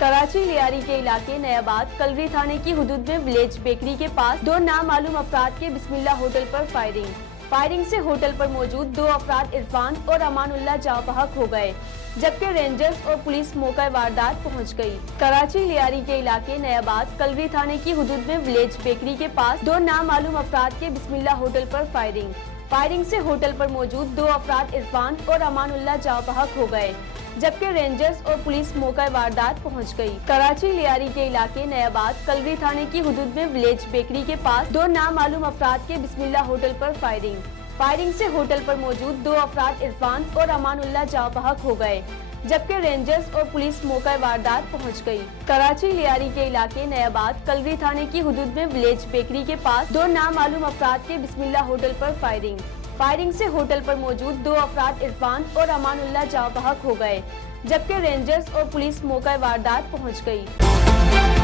कराची लियारी के इलाके नयाबाद कलरी थाने की हुदूद में विलेज बेकरी के पास दो नामालूम अफराद के बिस्मिल्लाह होटल पर फायरिंग से होटल पर मौजूद दो अफराद इरफान और अमानुल्लाह जाँ बहक हो गए, जबकि रेंजर्स और पुलिस मौका वारदात पहुंच गई। कराची लियारी के इलाके नयाबाद कलरी थाने की हुदूद में विलेज बेकरी के पास दो नामालूम अफराद के बिस्मिल्लाह होटल पर फायरिंग से होटल पर मौजूद दो अफराद इरफान और अमानुल्लाह जाँ बहक हो गए, जबकि रेंजर्स और पुलिस मौका वारदात पहुंच गई। कराची लियारी के इलाके नयाबाद कलरी थाने की हुदूद में विलेज बेकरी के पास दो नामालूम अफराद के बिस्मिल्लाह होटल पर फायरिंग से होटल पर मौजूद दो अफराद इरफान और अमानुल्लाह जाँ बहक हो गए, जबकि रेंजर्स और पुलिस मौका वारदात पहुंच गई। कराची लियारी के इलाके नयाबाद कलरी थाने की हुदूद में विलेज बेकरी के पास दो नामालूम अफराद के बिस्मिल्लाह होटल पर फायरिंग से होटल पर मौजूद दो अफराद इरफान और अमानुल्लाह जाँ बहक हो गए, जबकि रेंजर्स और पुलिस मौका वारदात पहुंच गई।